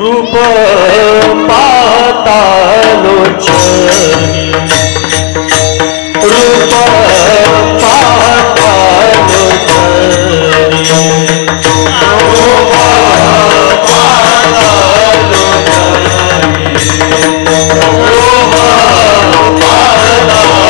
रूप पातालोचनी रूप पातालोचनी रूप पातालोचनी रूप पातालोचनी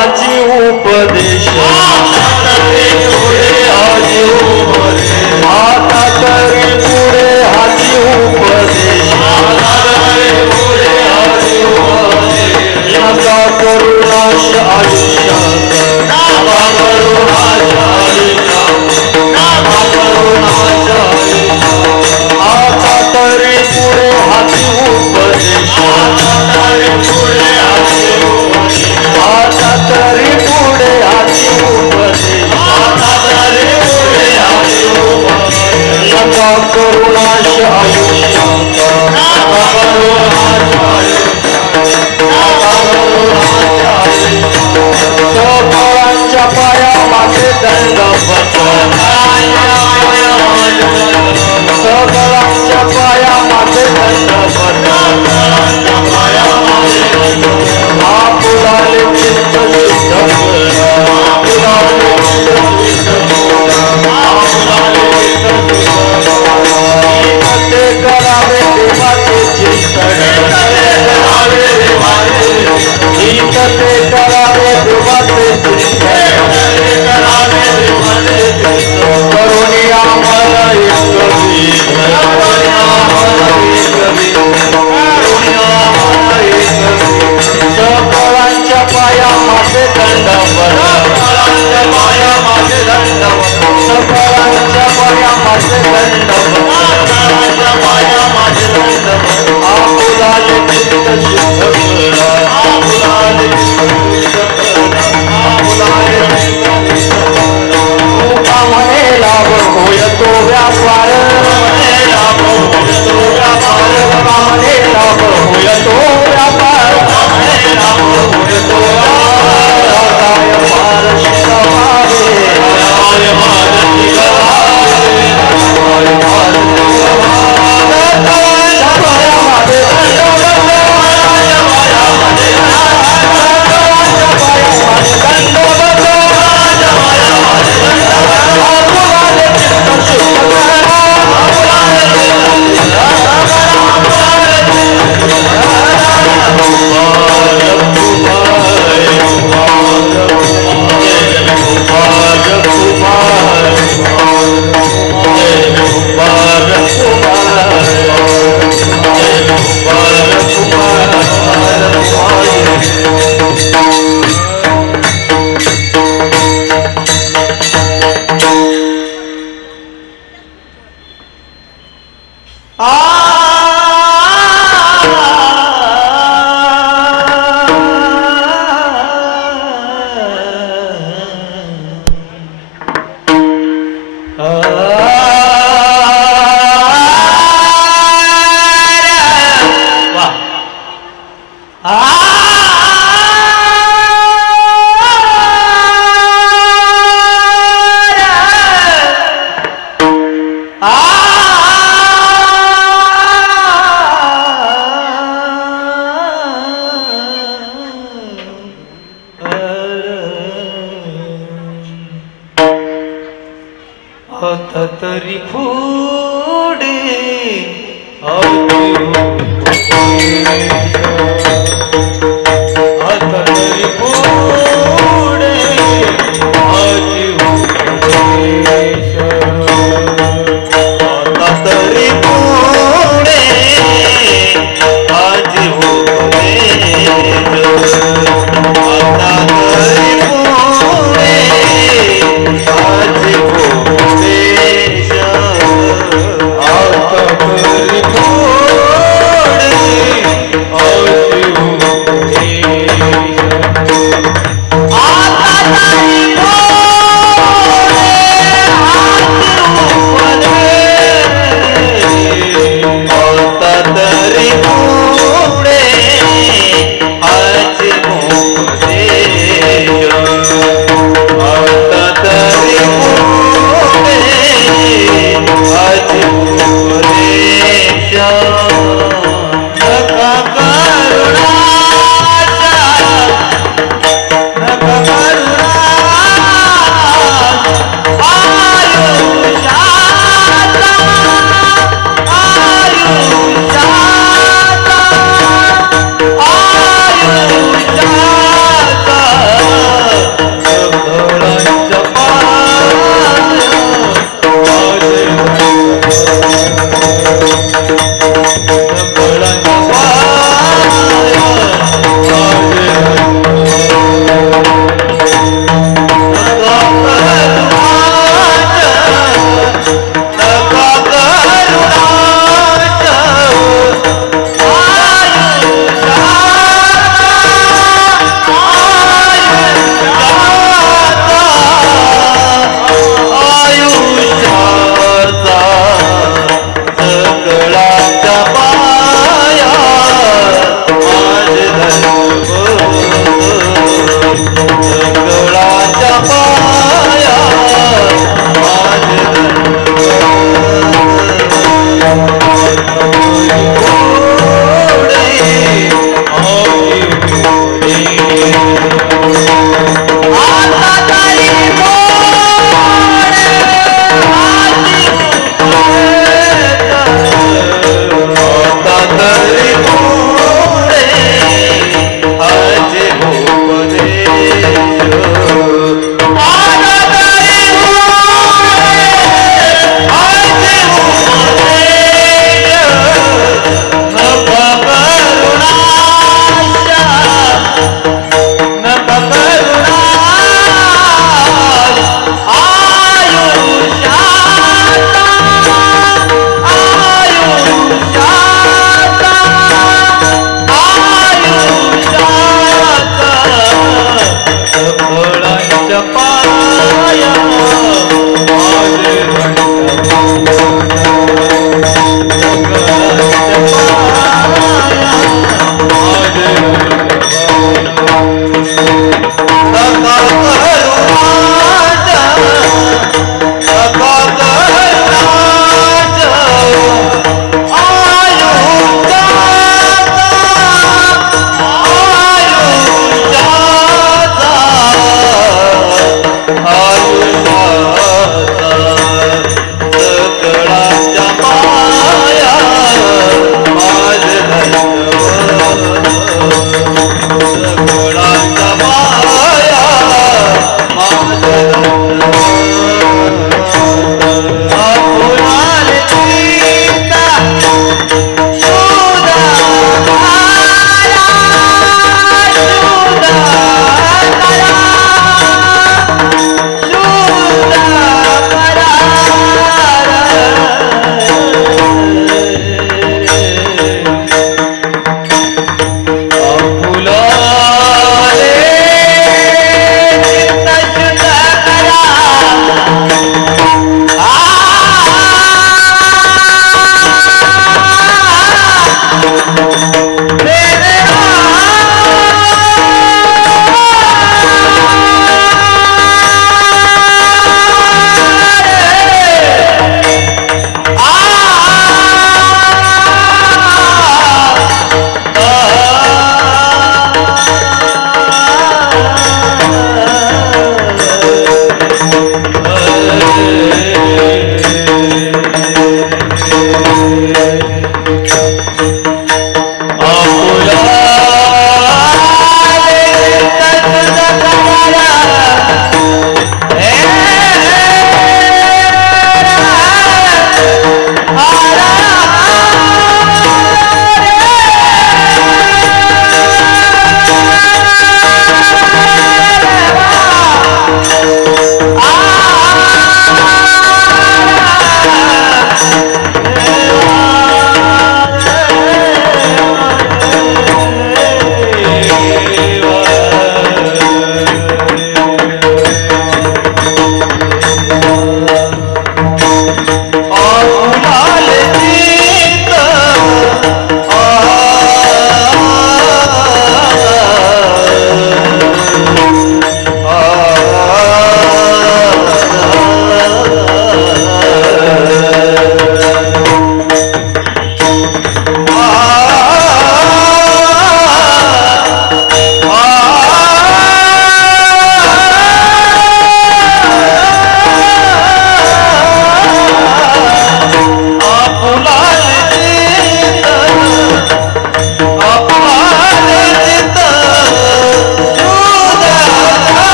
हाची उपदेश आता तरी पुढे हाची उपदेश नका करू नाश आयुष्यात आता तरी पुढे हाची उपदेश आता तरी पुढे हाची उपदेश नका करू नाश आयुष्यात सफळांच्या पाया माझे दंडवत सफळांच्या पाया माझे दंडवत आपुलाले चित्त शुद्ध ते करावे देवाचे चिंतन गीत ते करावे देवाचे चिंतन करुणी आम्हाला सफळांच्या पाया माझे दंडवत सफळांच्या पाया माझे दंडवत आपुलाले चित्त शुद्ध म्हणे लाभ होय तो व्यापार म्हणे लाभ होय तो व्यापार काय फार शिकवावे आता तरी पुढे आता तरी पुढे आता तरी पुढे आज आता तरी पुढे आज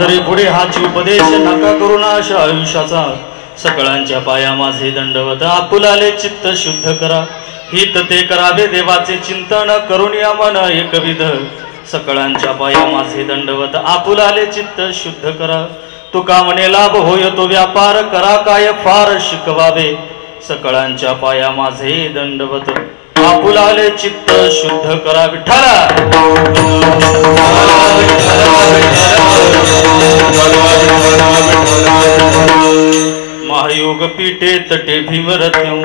तरी पुढे हाची उपदेश नका करुणाश आयुष्याचा सकळांच्या पाया माझे दंडवत आपुलाले चित्त शुद्ध करा हित ते करावे देवाचे चिंतन करून या मन एकविध सकळांच्या पाया माझे दंडवत आपुलाले चित्त शुद्ध करा तुका म्हणे लाभ होय तो व्यापार करा काय फार शिकवावे सकळांच्या पाया माझे दंडवत आपुलाले चित्त शुद्ध करा विठ्ठला महायोग पीठे तटे भीमरथ्यं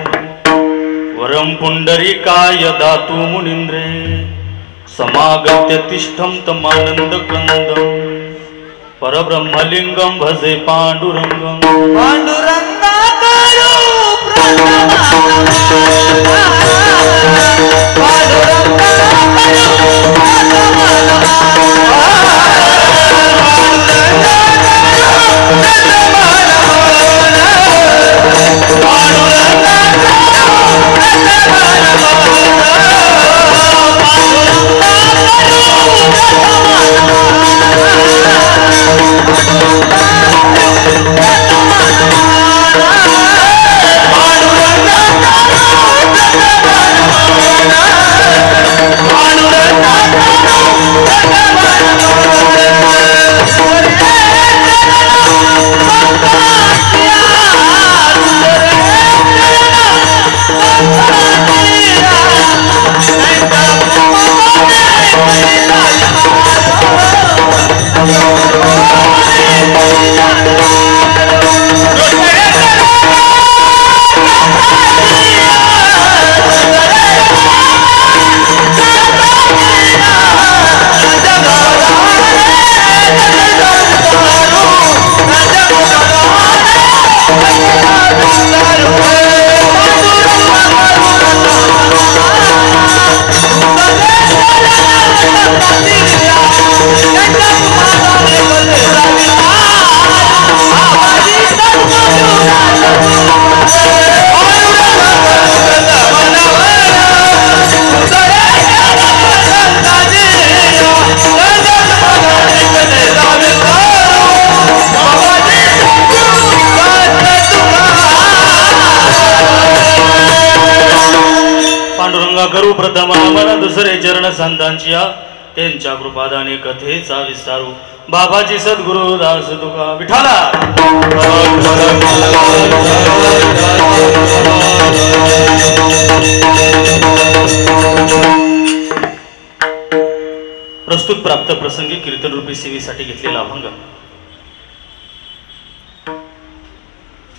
वरम पुंडरीकाय दातु मुनींद्रे समागत्य तिष्ठं तमानंद कंदं परब्रह्मलिंगं भजे पांडुरंगं पांडुरंगा करू प्रणमानवा पांडुरंगा करू प्रणमानवा पांडुरंगा ओसरे चरण संतांची त्यांच्या कृपादाने कथेचा विस्तारू बाबाजी सद्गुरु दास तुका विठाला. प्रस्तुत प्राप्त प्रसंगी कीर्तन रूपी सेवेसाठी घेतलेला अभंग.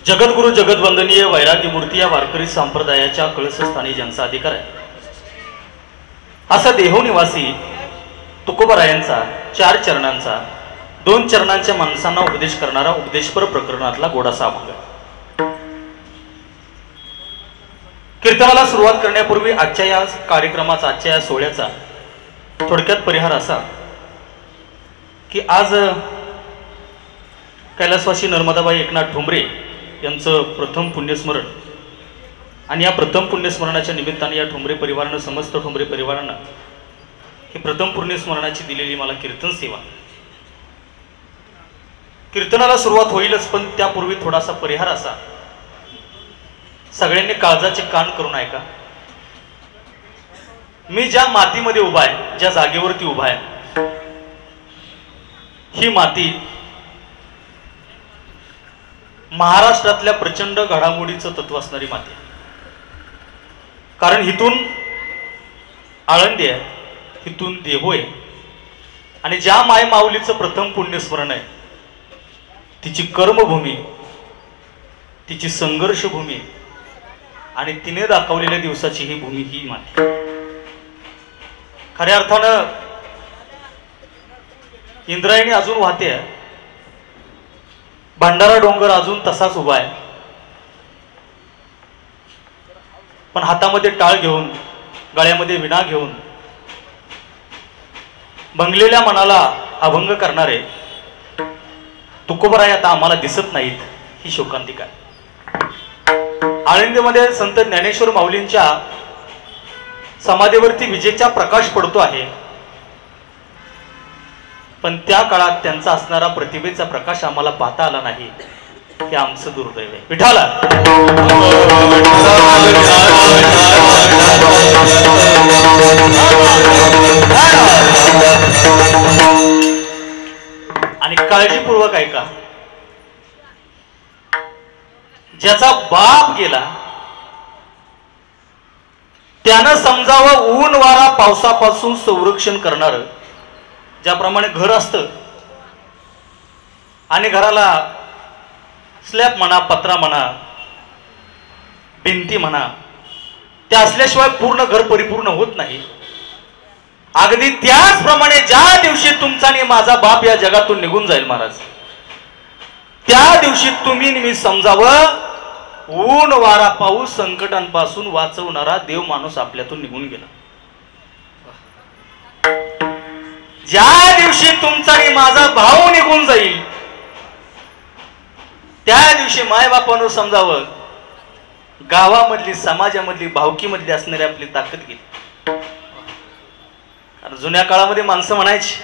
जगद्गुरु जगदवंदनीय वैराग्य मूर्ती या वारकरी संप्रदायाच्या कळसस्थानी ज्यांचा अधिकार आहे असा देहो निवासी तुकोबारायांचा 4 चरणांचा 2 चरणांच्या माणसांना उपदेश करणारा उपदेशपर प्रकरणातला गोडासा अभंग. कीर्तनाला सुरुवात करण्यापूर्वी आजच्या या कार्यक्रमाचा आजच्या या सोहळ्याचा थोडक्यात परिहार असा की आज कैलासवासी नर्मदाबाई एकनाथ ठोंबरे यांचं प्रथम पुण्यस्मरण आणि या प्रथम पुण्यस्मरणाच्या निमित्ताने या ठोंबरे परिवारानं समस्त ठोंबरे परिवारानं ही प्रथम पुण्यस्मरणाची दिलेली मला कीर्तन सेवा. कीर्तनाला सुरुवात होईलच पण त्यापूर्वी थोडासा परिहार असा. सगळ्यांनी काळजाचे कान करून ऐका. मी ज्या मातीमध्ये उभा आहे ज्या जागेवरती उभा आहे ही माती महाराष्ट्रातल्या प्रचंड घडामोडीचं तत्व असणारी माती. कारण हिथून आळंदी आहे, हिथून देहो आहे आणि ज्या माय माऊलीचं प्रथम पुण्यस्मरण आहे तिची कर्मभूमी, तिची संघर्षभूमी आणि तिने दाखवलेल्या दिवसाची ही भूमी ही माती. खऱ्या अर्थानं इंद्रायणी अजून वाहते, भंडारा डोंगर अजून तसाच उभा आहे, पण हातामध्ये टाळ घेऊन गळ्यामध्ये विणा घेऊन भंगलेल्या मनाला अभंग करणारे तुकोबाराय आता आम्हाला दिसत नाहीत ही शोकांतिका. आळंदीमध्ये संत ज्ञानेश्वर माऊलींच्या समाधीवरती विजेचा प्रकाश पडतो आहे, पण त्या काळात त्यांचा असणारा प्रतिभेचा प्रकाश आम्हाला पाहता आला नाही हे आमचं दुर्दैव आहे. विठाला. आणि काळजीपूर्वक ऐका. ज्याचा बाप गेला त्यानं समजावं ऊन वारा पावसापासून संरक्षण करणार. ज्याप्रमाणे घर असतं आणि घराला स्लॅब म्हणा, पत्रा म्हणा, भिंती म्हणा, त्या असल्याशिवाय पूर्ण घर परिपूर्ण होत नाही. अगदी त्याचप्रमाणे ज्या दिवशी तुमचा आणि माझा बाप या जगातून निघून जाईल महाराज, त्या दिवशी तुम्ही मी समजावं ऊन वारा पाऊस संकटांपासून वाचवणारा देव माणूस आपल्यातून निघून गेला. ज्या दिवशी तुमचा आणि माझा भाऊ निघून जाईल त्या दिवशी मायबापानं समजावं गावामधली, समाजामधली, भावकीमधली असणारी आपली ताकद गेली. कारण जुन्या काळामध्ये माणसं म्हणायची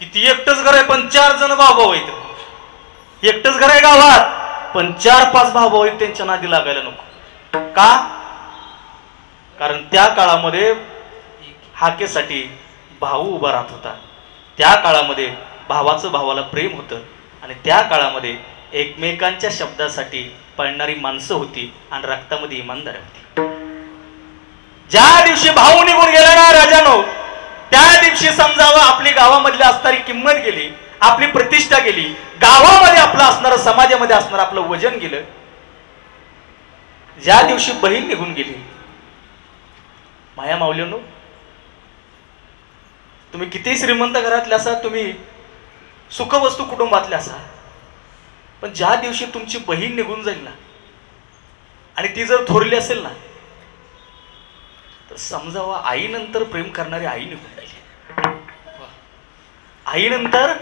किती एकटंच घर आहे पण 4 जण भाऊ भाऊ आहेत. एकटंच घर आहे गावात पण 4-5 भाऊ भाऊ आहेत, त्यांच्या नादी लागायला नको. का? कारण त्या काळामध्ये हाकेसाठी भाऊ उभा राहत होता. त्या काळामध्ये भावाचं भावाला प्रेम होतं आणि त्या काळामध्ये एकमेकांच्या शब्दासाठी पळणारी माणसं होती आणि रक्तामध्ये इमानदारी होती. ज्या दिवशी भाऊ निघून गेला ना राजानो, त्या दिवशी समजावं आपली गावामधली असणारी किंमत गेली, आपली प्रतिष्ठा गेली, गावामध्ये आपलं असणारं, समाजामध्ये असणारं आपलं वजन गेलं. ज्या दिवशी बहीण निघून गेली, माया माऊलींनो, तुम्ही किती श्रीमंत घरातले असा, तुम्ही सुखवस्तू कुटुंबातले असा, पण ज्या दिवशी तुमची बहीण निघून जाईल ना आणि ती जर थोरली असेल ना तर समजावं आईनंतर प्रेम करणारी आई निघून गेली. आईनंतर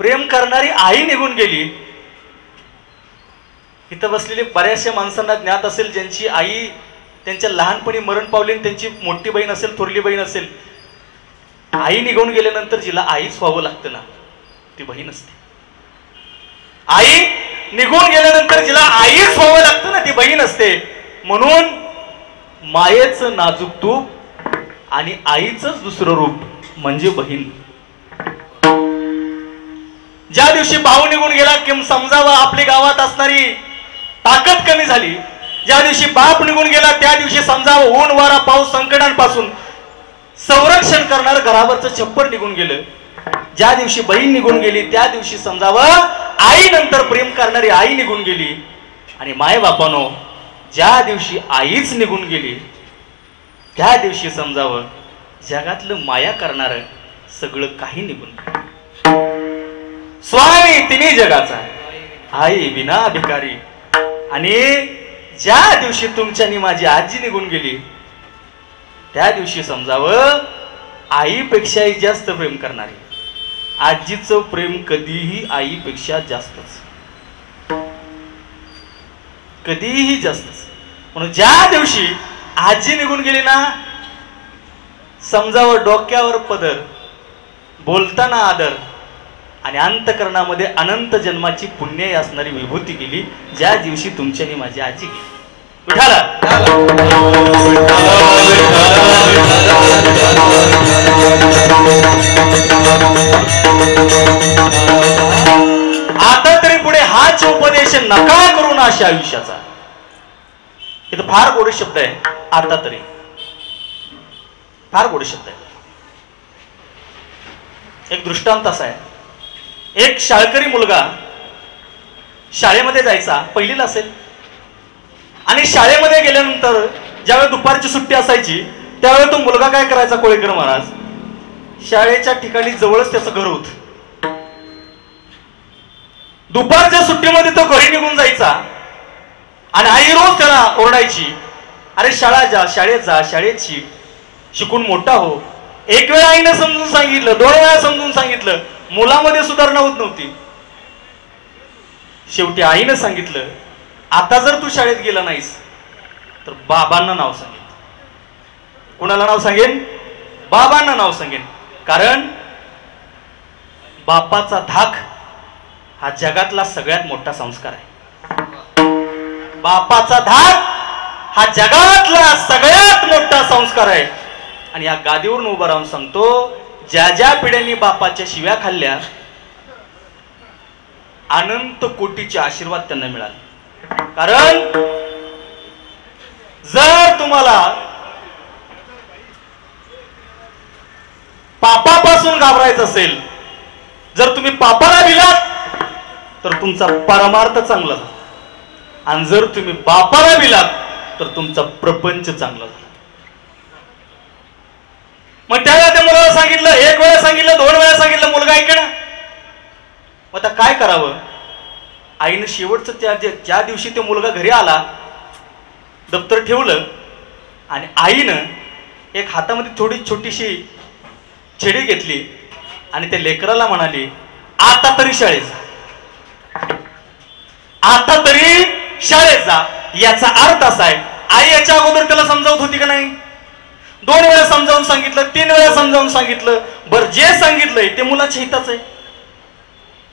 प्रेम करणारी आई निघून गेली. इथं बसलेले बऱ्याचशा माणसांना ज्ञात असेल ज्यांची आई त्यांच्या लहानपणी मरण पावली, त्यांची मोठी बहीण असेल, थोरली बहीण असेल. आई निघून गेल्यानंतर जिला आईच व्हावं लागतं ना ती बहीण असते. आई निघून गेल्यानंतर जिला आईच व्हावं लागतं ना ती बहीण असते. म्हणून मायेचं नाजूक तूप आणि आईचंच दुसरं रूप म्हणजे बहीण. ज्या दिवशी भाऊ निघून गेला किंवा समजावा आपली गावात असणारी ताकद कमी झाली, ज्या दिवशी बाप निघून गेला त्या दिवशी समजावं ऊन वारा पाऊस संकटांपासून संरक्षण करणार घरावरचं छप्पर निघून गेलं. ज्या दिवशी बहीण निघून गेली त्या दिवशी समजावं आई नंतर प्रेम करणारी आई निघून गेली. आणि माय बापानो, ज्या दिवशी आईच निघून गेली त्या दिवशी समजावं जगातलं माया करणार सगळं काही निघून गेलं. स्वामी तिन्ही जगाचा, आई विना भिकारी. आणि ज्या दिवशी तुमच्यानी माझी आजी निघून गेली त्या दिवशी समजावं आईपेक्षाही जास्त प्रेम करणारी. आजीचं प्रेम कधीही आईपेक्षा जास्तच, कधीही जास्तच. म्हणून ज्या दिवशी आजी निघून गेली ना, समजावं डोक्यावर पदर, बोलताना आदर आणि अंतकरणामध्ये अनंत जन्माची पुण्य असणारी विभूती गेली ज्या दिवशी तुमच्यानी माझी आजी गेली. विठाला आता तरी पुढे हाच उपदेश नका करू ना अशा आयुष्याचा. इथं फार गोड शब्द आहे. आता तरी फार गोड शब्द आहे. एक दृष्टांत असा आहे. एक शाळकरी मुलगा शाळेमध्ये जायचा, पहिलीला असेल, आणि शाळेमध्ये गेल्यानंतर ज्यावेळी दुपारची सुट्टी असायची त्यावेळी तो मुलगा काय करायचा, कोळेकर महाराज, शाळेच्या ठिकाणी जवळच त्याचं घर होत. दुपारच्या सुट्टीमध्ये तो घरी निघून जायचा आणि आई रोज त्याला ओरडायची, अरे शाळा जा, शाळेत जा, शाळेत शिक, शिकून मोठा हो. एक वेळा आईने समजून सांगितलं, 2 वेळा समजून सांगितलं, मुलामध्ये सुधारणा होत नव्हती. शेवटी आईने सांगितलं, आता जर तू शाळेत गेला नाहीस तर बाबांना नाव सांगेन. कुणाला नाव सांगेन? बाबांना नाव सांगेन. कारण बापाचा धाक हा जगातला सगळ्यात मोठा संस्कार आहे. बापाचा धाक हा जगातला सगळ्यात मोठा संस्कार आहे. आणि या गादीवरून उभं राहून सांगतो, ज्या ज्या पिढ्यांनी बापाच्या शिव्या खाल्ल्या अनंत कोटीचे आशीर्वाद त्यांना मिळाले. कारण जर तुम्हाला पापापासून घाबरायचं असेल, जर तुम्ही पापाला भिलात तर तुमचा परमार्थ चांगला झाला, आणि जर तुम्ही बापाला भिलात तर तुमचा प्रपंच चांगला झाला. मग त्यावेळेला त्या मुलाला सांगितलं, 1 वेळा सांगितलं, 2 वेळा सांगितलं, मुलगा ऐकणं. मग आता काय करावं? आईनं शेवटचं ज्या दिवशी ते मुलगा घरी आला, दप्तर ठेवलं आणि आईनं एक हातामध्ये थोडी छोटीशी छेडी घेतली आणि त्या लेकराला म्हणाली, आता तरी शाळेत जा, आता तरी शाळेत जा. याचा अर्थ असा आहे, आई याच्या अगोदर त्याला समजावत होती का नाही? 2 वेळा समजावून सांगितलं, 3 वेळा समजावून सांगितलं. बरं, जे सांगितलंय ते मुलाच्या हिताचं आहे.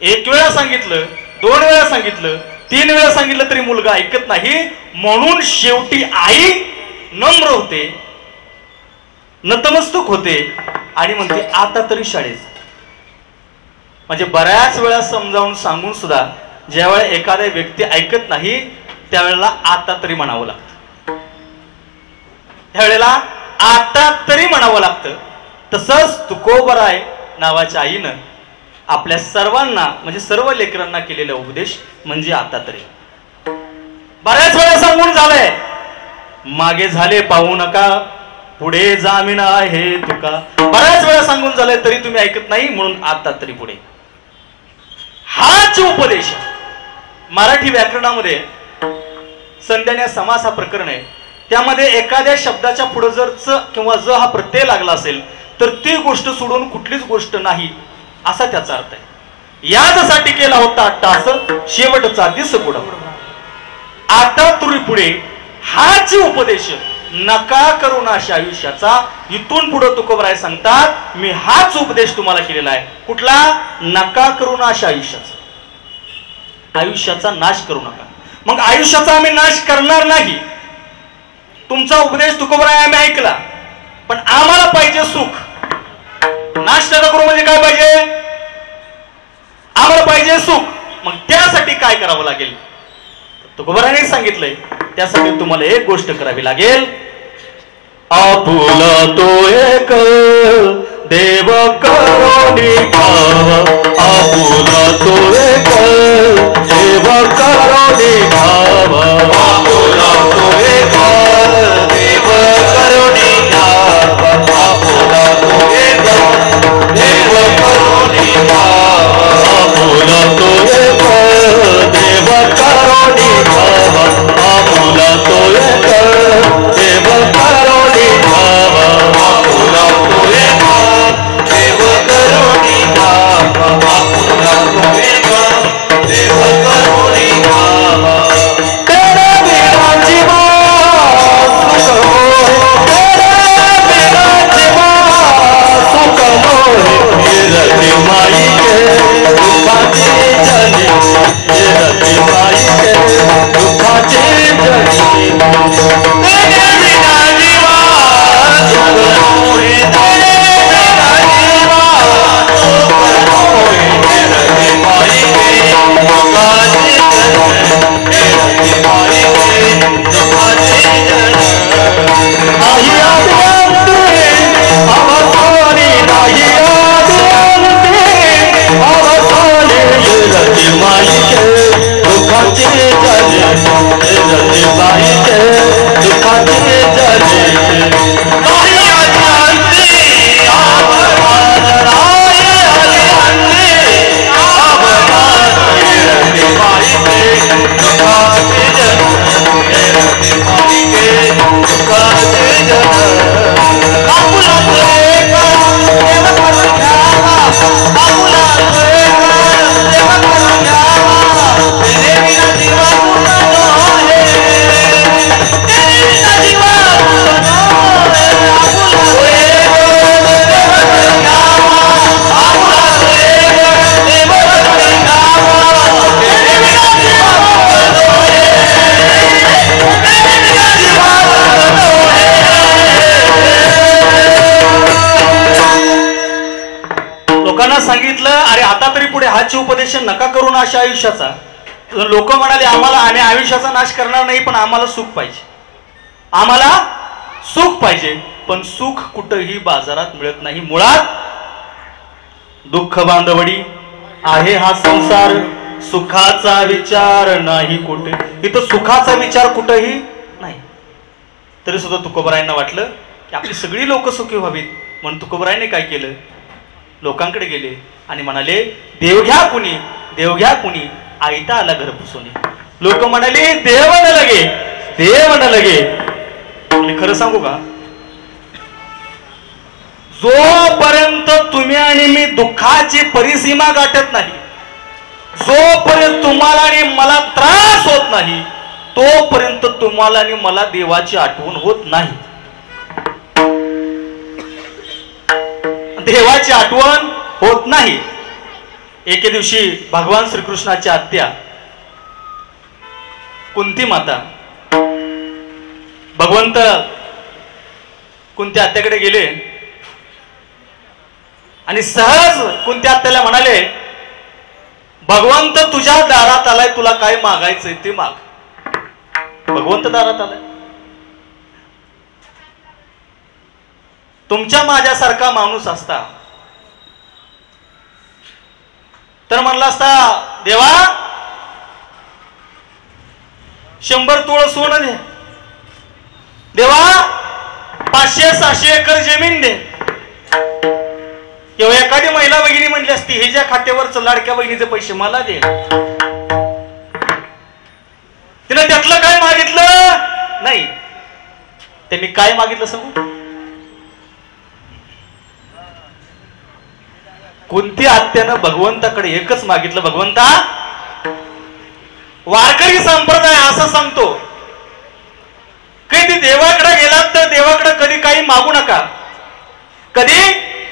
1 वेळा सांगितलं, 2 वेळा सांगितलं, 3 वेळा सांगितलं तरी मुलगा ऐकत नाही. म्हणून शेवटी आई नम्र होते, नतमस्तक होते आणि म्हणते, आता तरी शाळेत. म्हणजे बऱ्याच वेळा समजावून सांगून सुद्धा ज्यावेळेला एखादा व्यक्ती ऐकत नाही त्यावेळेला आता तरी म्हणावं लागतं. त्यावेळेला आता तरी म्हणावं लागतं. तसंच तुकोबराय नावाच्या आईनं आपल्या सर्वांना म्हणजे सर्व लेकरांना केलेला उपदेश म्हणजे आता तरी. बऱ्याच वेळा सांगून झालंय, मागे झाले पाहू नका, पुढे जामीन आहे तुका. बऱ्याच वेळा सांगून झालंय तरी तुम्ही ऐकत नाही, म्हणून आता तरी पुढे. हाच उपदेश मराठी व्याकरणामध्ये संध्यान्या समास हा प्रकरण आहे. त्यामध्ये एखाद्या शब्दाच्या पुढे जर च किंवा ज हा प्रत्यय लागला असेल तर ती गोष्ट सोडून कुठलीच गोष्ट नाही असा त्याचा अर्थ आहे. यासाठी केला होता टास शेवटचा दिस पुढं. आता तुरी पुढे हाच उपदेश नका करू ना अशा आयुष्याचा. इथून पुढे तुकोबराय सांगतात, मी हाच उपदेश तुम्हाला केलेला आहे. कुठला? नका करू ना अशा आयुष्याचा. आयुष्याचा नाश करू नका. मग आयुष्याचा आम्ही नाश करणार नाही, तुमचा उपदेश तुकोबराय आम्ही ऐकला, पण आम्हाला पाहिजे सुख. नाश नका करू म्हणजे काय पाहिजे? आम्हाला पाहिजे सुख. मग त्यासाठी काय करावं लागेल? तुकोबरायाने सांगितलंय, त्यासाठी तुम्हाला एक गोष्ट करावी लागेल. आपुला तो एक देव करोनी भाव, आपुला तो एक देव करोनी भाव, आपुला तो एक देव करोनी भाव, आपुला तो एक देव करोनी भाव, आपुला तो एक देव करोनी भाव, आपुला तो एक देव करोनी भाव, आपुला तो एक देव करोनी भाव, आपुला तो एक देव करोनी भाव. तेरे बिना जीवा सुख मोहे, तेरे बिना जीवा सुख मोहे, ये रति माई के दुखाची जनी, ये रति माई के दुखाची जनी. तेरे बिना जीवा सुख मोहे, तेरे बिना जीवा सुख मोहे, ये रति माई के दुखाची जनी, ये रति माई के दुखाची जनी. नाही आदी अंती अवसानी, नाही आदी अंती अवसानी, ये रति माई के दुखाची जनी, ये रति माई के दुखाची जनी. नाही आदी अंती अवसान, नाही आदी अंती अवसान, ये रति माई के दुखाची जनी, ये रति माई के दुखाची जनी. आपुला तो एक देव करून घ्यावा, आपुला तो एक देव करून घ्यावा, तेरे बिना जीवा सुख नोहे, तेरे बिना जीवा सुख नोहे, आपुला तो एक देव करून घ्यावा, आपुला तो एक देव करून घ्यावा, तेरे बिना जीवा सुख नोहे, तेरे बिना जीवा सुख नोहे. लोकांना सांगितलं, अरे आता तरी पुढे हाची उपदेश नका करू ना अशा आयुष्याचा. लोक म्हणाले, आम्हाला आम्ही आयुष्याचा नाश करणार नाही, पण आम्हाला सुख पाहिजे, आम्हाला सुख पाहिजे. पण सुख कुठंही बाजारात मिळत नाही. मुळात दुःख बांधवडी आहे हा संसार, सुखाचा विचार नाही कुठे. इथं सुखाचा विचार कुठंही नाही. तरी सुद्धा तुकोबरायांना वाटलं की आपली सगळी लोक सुखी व्हावीत, म्हणून तुकोबरायांनी काय केलं, लोकांकडे गेले आणि म्हणाले, देव घ्या कुणी, देव घ्या कुणी, आयता आला घर पुसुनी. लोक म्हणाले, देव न लगे, देव न लगे. खरं सांगू का, जोपर्यंत तुम्ही आणि मी दुःखाची परिसीमा गाठत नाही, जोपर्यंत तुम्हाला आणि मला त्रास होत नाही, तोपर्यंत तुम्हाला आणि मला देवाची आठवण होत नाही. देवाची आठवण होत नाही. एके दिवशी भगवान श्रीकृष्णाची आत्या कुंती माता, भगवंत कुंती आत्याकडे गेले आणि सहज कुंती आत्याला म्हणाले, भगवंत तुझ्या दारात आलाय, तुला काय मागायचंय ते माग. भगवंत दारात आलाय. तुमच्या माझ्यासारखा माणूस असता तर म्हणला असता, देवा 100 तोळ सोनं दे, देवा 500-600 एकर जमीन दे. किंवा एखादी महिला भगिनी म्हणली असती, हिच्या खात्यावरच लाडक्या बहिणीचे पैसे मला दे. तिने त्यातलं काय मागितलं नाही. त्यांनी काय मागितलं सांगू? कुंती आत्यानं भगवंताकडे एकच मागितलं, भगवंता, वारकरी संप्रदाय असं सांगतो, कधी देवाकडे गेलात तर देवाकडे कधी काही मागू नका. कधी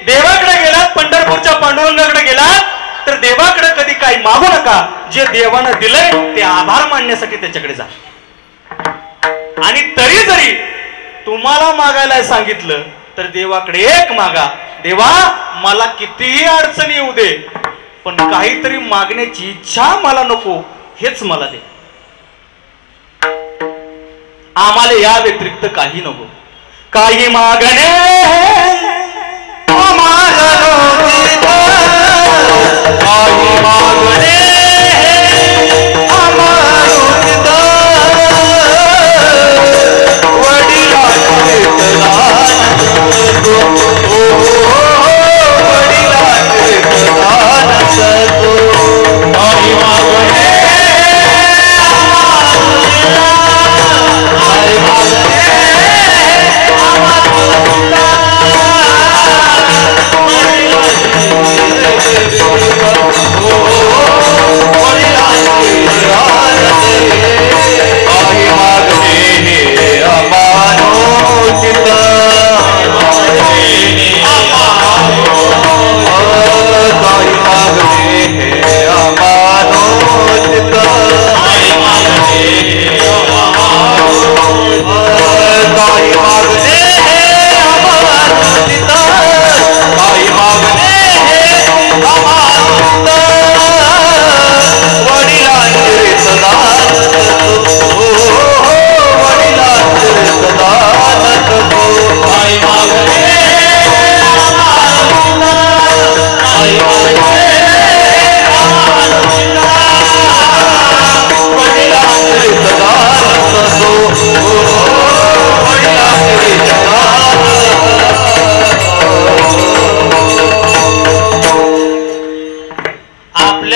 देवाकडे गेलात, पंढरपूरच्या पांडुरंगाकडे गेलात तर देवाकडे कधी काही मागू नका. जे देवानं दिलंय ते आभार मानण्यासाठी त्याच्याकडे जा. आणि तरी जरी तुम्हाला मागायला सांगितलं तर देवाकडे एक मागा. देवा मला कितीही अडचणी येऊ दे पण काहीतरी मागण्याची इच्छा मला नको, हेच मला दे. आम्हाला या व्यतिरिक्त काही नको. काही मागणे काही मागणे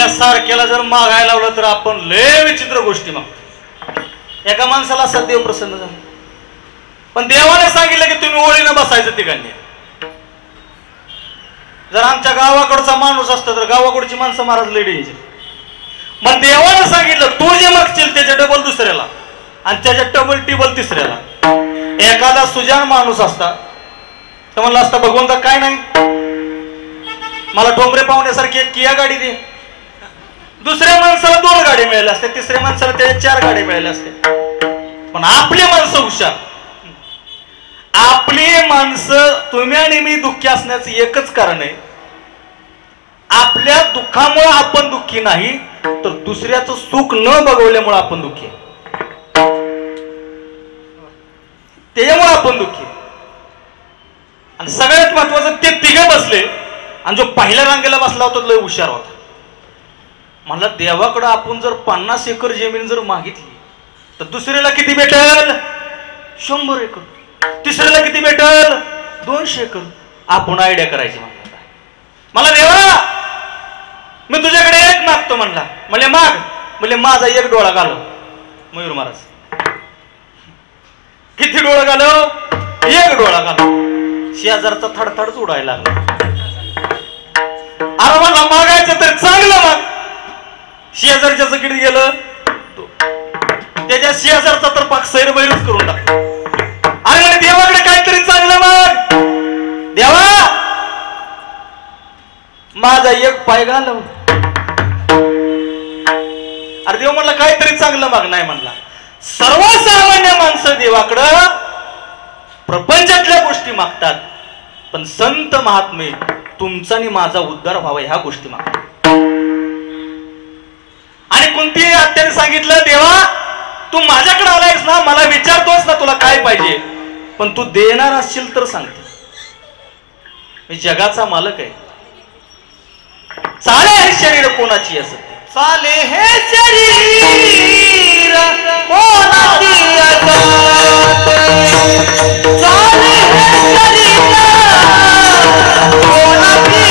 सारख्याला जर मागायला लावलं तर आपण लय विचित्र गोष्टी मागतो. एका माणसाला असा देव प्रसन्न झाला पण देवाने सांगितलं की तुम्ही ओळीनं बसायचं तिघांनी. जर आमच्या गावाकडचा माणूस असता तर गावाकडची माणसं महाराज लय डेंजर. मग देवाने सांगितलं तू जे मागशील त्याच्या डबल दुसऱ्याला आणि त्याच्या डबल टिबल तिसऱ्याला. एखादा सुजान माणूस असता तर म्हणला असता भगवंता काय नाही मला डोंगरे पाहुण्यासारखी एक किया गाडी दे. दुसऱ्या माणसाला 2 गाडी मिळाल्या असते, तिसऱ्या माणसाला त्याच्या 4 गाडी मिळाल्या असते. पण आपली माणसं हुशार. आपली माणसं तुम्ही आणि मी दुःखी असण्याचं एकच कारण आहे आपल्या दुःखामुळे आपण दुःखी नाही तर दुसऱ्याचं सुख न बघवल्यामुळे आपण दुःखी आहे. त्याच्यामुळे आपण दुःखी. आणि सगळ्यात महत्वाचं ते तिघे बसले आणि जो पहिल्या रांगेला बसला होता लय हुशार होता. मला देवाकडे आपण जर 50 एकर जमीन जर मागितली तर दुसऱ्याला किती भेटेल 100 एकर. तिसऱ्याला किती भेटेल 200 एकर. आपण आयडिया करायची. मला देवा मी तुझ्याकडे एक मागतो म्हणला. म्हणले माग. म्हणले माझा एक डोळा घालव. मयूर महाराज किती डोळा घालव? एक डोळा घालव. शेजारचा थडथडच उडायला लागला. अरे मला मागायचं तर चांगलं माग. शेजारच्या किती गेलं त्याच्या शेजारचा तर पाक सैर बैरच करून टाक. अरे म्हणे देवाकडे काहीतरी चांगलं माग. देवा माझा एक पाय घालव. अरे देव म्हणला काहीतरी चांगलं माग. नाही म्हणला. सर्वसामान्य माणसं देवाकडं प्रपंचातल्या गोष्टी मागतात पण संत महात्मे तुमचा आणि माझा उद्धार व्हावा ह्या गोष्टी मागतात. आणि कुंती आत्याने सांगितलं देवा तू माझ्याकडे आलायस ना मला विचारतोस ना तुला काय पाहिजे पण तू देणार असशील तर सांगते. मी जगाचा मालक आहे. चाले हे शरीर कोणाची असते. चाले हे शरीर कोणाची असते. चाले हे शरीर कोणाची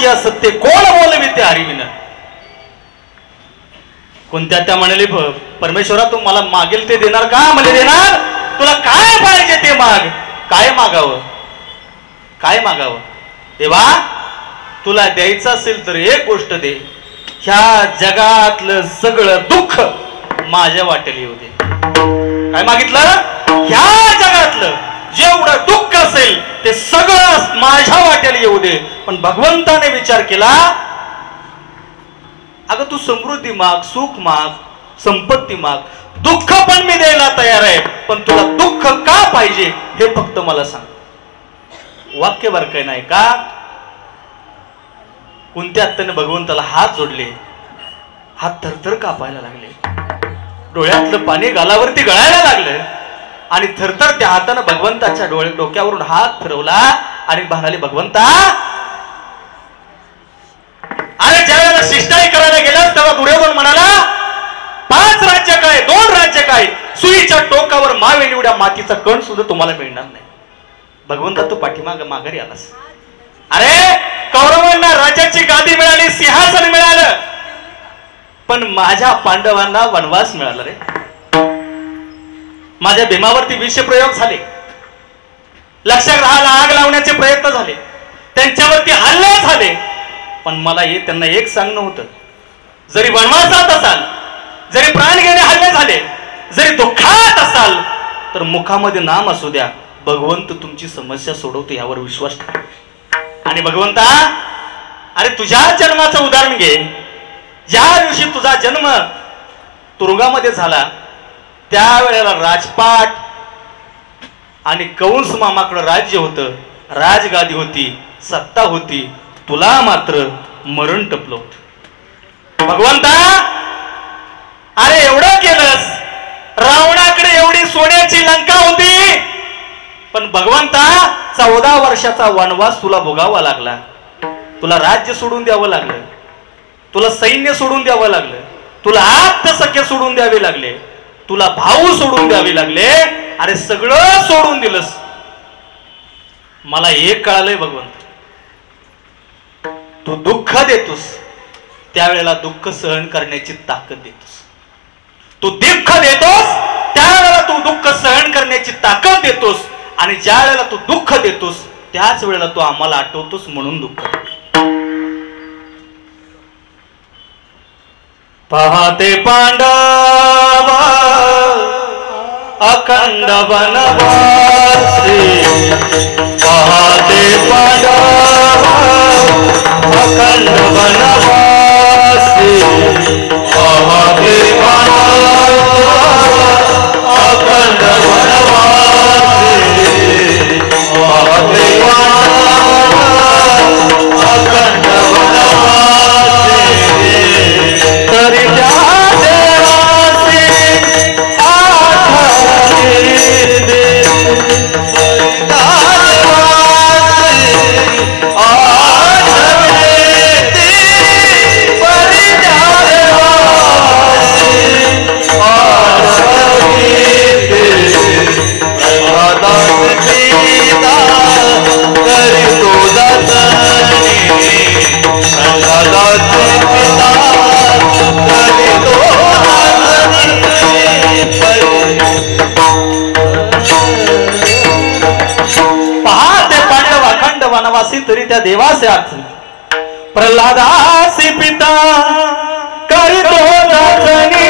कोणाची असत्य कोण बोलवी ते हरिविन. कोणत्या त्या म्हणाले परमेश्वरा तू मला मागेल ते देणार का? म्हणजे देणार. तुला काय पाहिजे ते माग. काय मागावं काय मागावं? देवा तुला द्यायचं असेल तर एक गोष्ट दे. ह्या जगातलं सगळं दुःख माझ्या वाटेल येऊ दे. काय मागितलं? ह्या जगातलं जेवढं दुःख असेल ते सगळं माझ्या वाटेल येऊ दे. पण भगवंताने विचार केला, अगं तू समृद्धी माग, सुख माग, संपत्ती माग, दुःख पण मी द्यायला तयार आहे, पण तुला दुःख का पाहिजे हे फक्त मला सांग. वाक्य बारकाय नाही का? कोणत्या त्याने भगवंताला हात जोडले, हात थरथर कापायला लागले, डोळ्यातलं पाणी गालावरती गळायला लागलं आणि थरथर त्या हातानं भगवंताच्या डोक्यावरून हात फिरवला आणि म्हणाले, भगवंता अरे ज्या वेळेला शिष्टाई करायला गेलं तेव्हा दुर्योधन म्हणाला, 5 राज्य काय 2 राज्य काय, सुईच्या टोकावर मावेल एवढ्या मातीचा कण सुद्धा तुम्हाला मिळणार नाही. भगवंता तू पाठीमाग माघारी आलास. अरे कौरवांना राज्याची गादी मिळाली, सिंहासन मिळालं, पण माझ्या पांडवांना वनवास मिळाला रे. माझ्या भीमावरती विषप्रयोग झाले, लक्षाग्रहाला आग लावण्याचे प्रयत्न झाले, त्यांच्यावरती हल्ले झाले, पण मला हे त्यांना एक सांगणं होतं, जरी वनवासात असाल, जरी प्राण घेणे हल्ले झाले, जरी दुःखात असाल तर मुखामध्ये नाम असू द्या, भगवंत तुमची समस्या सोडवतो यावर विश्वास ठेवा. आणि भगवंता अरे तुझ्या जन्माचं उदाहरण घे. ज्या दिवशी तुझा जन्म तुरुंगामध्ये झाला त्यावेळेला राजपाट आणि कंस मामाकडे राज्य होतं, राजगादी होती, सत्ता होती, तुला मात्र मरण टपलं होतं. भगवंता अरे एवढं केलंस, रावणाकडे एवढी सोन्याची लंका होती, पण भगवंता 14 वर्षाचा वनवास तुला भोगावा लागला. तुला राज्य सोडून द्यावं लागलं, तुला सैन्य सोडून द्यावं लागलं, तुला आप्तसख्य सोडून द्यावे लागले, तुला भाऊ सोडून द्यावे लागले. अरे सगळं सोडून दिलंस. मला एक कळालंय भगवंत, तू दुःख देतोस त्यावेळेला दुःख सहन करण्याची ताकद देतोस. तू दुःख देतोस त्यावेळेला तू दुःख सहन करण्याची ताकद देतोस, आणि ज्या वेळेला तू दुःख देतोस त्याच वेळेला तू आम्हाला आठवतोस म्हणून दुःख. पाहते पांडव अखंड वनवासी, पाहते पांडव अखंड वनवासी, पाहते पांडव अखंड वनवासी, पाहते पांडव अखंड वनवासी, तरी त्या देवासी आठवणी दे, तरी त्या देवासे अर्थ प्रल्हादासी पिता करीतो नाचणी,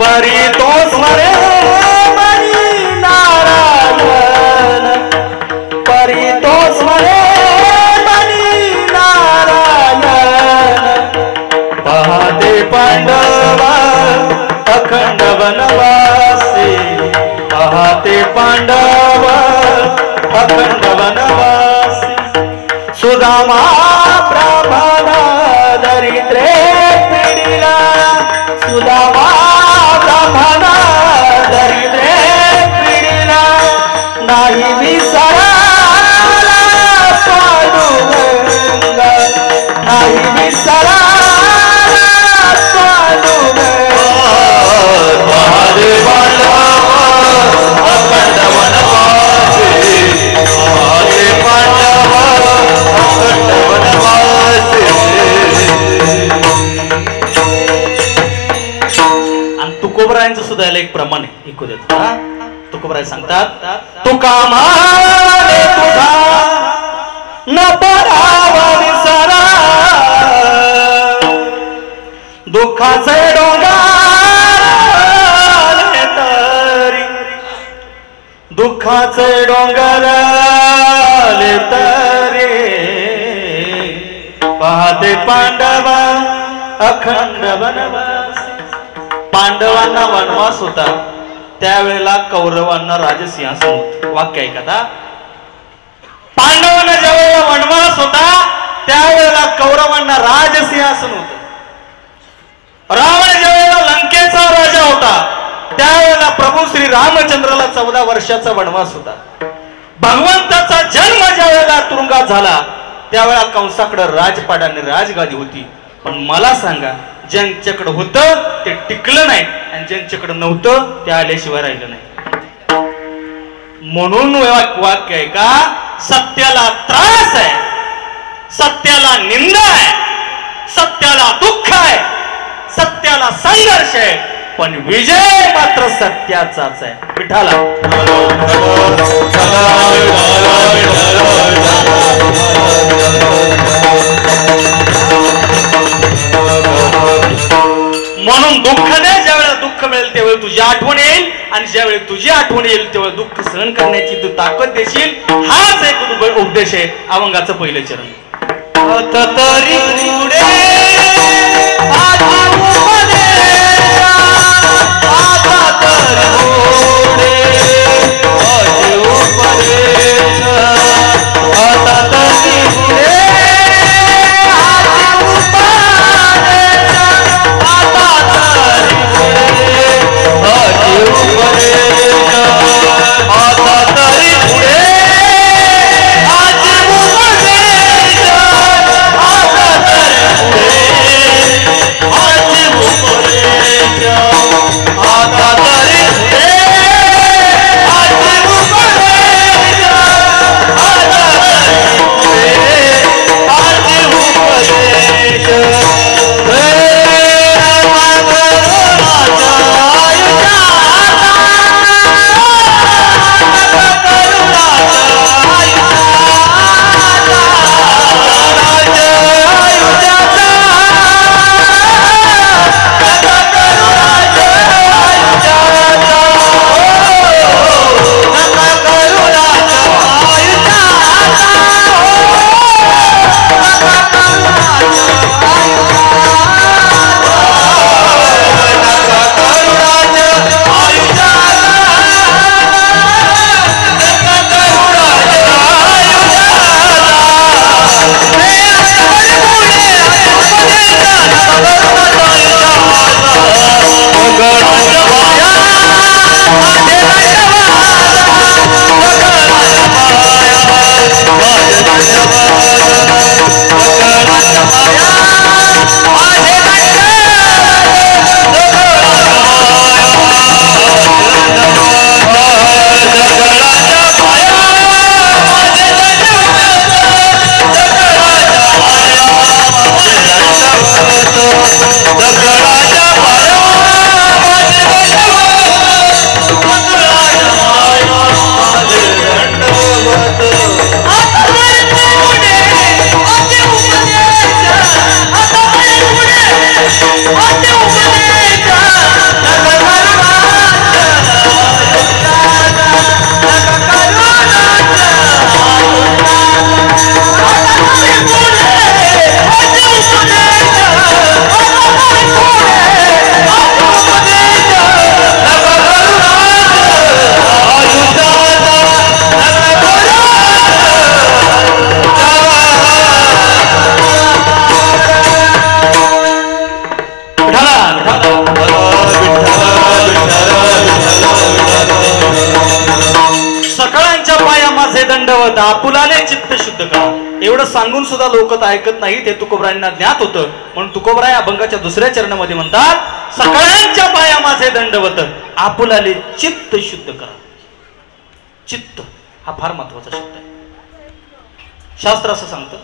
परितो स्मरे मनी नारायण, परितो स्मरे मनी नारायण, पाहते पांडव अखंड वनवासी, पाहते पांडव अखंड वनवासी, सुदामा ब्राह्मण दरिद्रे पिढीला, सुदामा ब्राह्मण दरिद्रे पिढीला, नाही विसरला पांडुरंग, नाही विसरला पांडुरंग, पाहते पांडव अखंड वनवासी, पाहते पांडव एक प्रमाण आहे ऐकू देत तुकोबराय सांगतात तुका माने तुझा न परावा विसरा दुःखाचे डोंगर तरी दुःखाचे डोंगर तरी पाहते पांडव अखंड वनवास पांडवांना वनवास होता त्यावेळेला कौरवांना राजसिंहासन होत वाक्य ऐकता पांडवांना ज्यावेळेला वनवास होता त्यावेळेला कौरवांना राजसिंहासन होत रावण ज्यावेळेला लंकेचा राजा होता त्यावेळेला प्रभू श्री रामचंद्राला 14 वर्षाचा वनवास होता भगवंताचा जन्म ज्यावेळेला तुरुंगात झाला त्यावेळेला कंसाकडे राजपाडाने राजगादी होती पण मला सांगा ज्यांच्याकडे होतं ते टिकलं नाही आणि ज्यांच्याकडे नव्हतं ते आल्याशिवाय राहिलं नाही म्हणून वाक्य आहे का सत्याला त्रास आहे सत्याला निंदा आहे सत्याला दुःख आहे सत्याला संघर्ष आहे पण विजय मात्र सत्याचाच आहे विठाला म्हणून दुःख नाही ज्यावेळेला दुःख मिळेल त्यावेळी तुझी आठवण येईल आणि ज्यावेळी तुझी आठवण येईल त्यावेळी दुःख सहन करण्याची तू ताकद देशील हाच एक उपदेश आहे अभंगाचं पहिलं चरण तरी आपुलाले चित्त शुद्ध करा एवढं सांगून सुद्धा लोक ऐकत नाहीत हे तुकोबरायांना ज्ञात होतं म्हणून तुकोबराय अभंगाच्या दुसऱ्या चरणामध्ये म्हणतात सगळ्यांच्या पाया माझे दंडवत आपुलाले चित्त शुद्ध करा चित्त हा फार महत्वाचा शब्द आहे शास्त्र असं सांगतं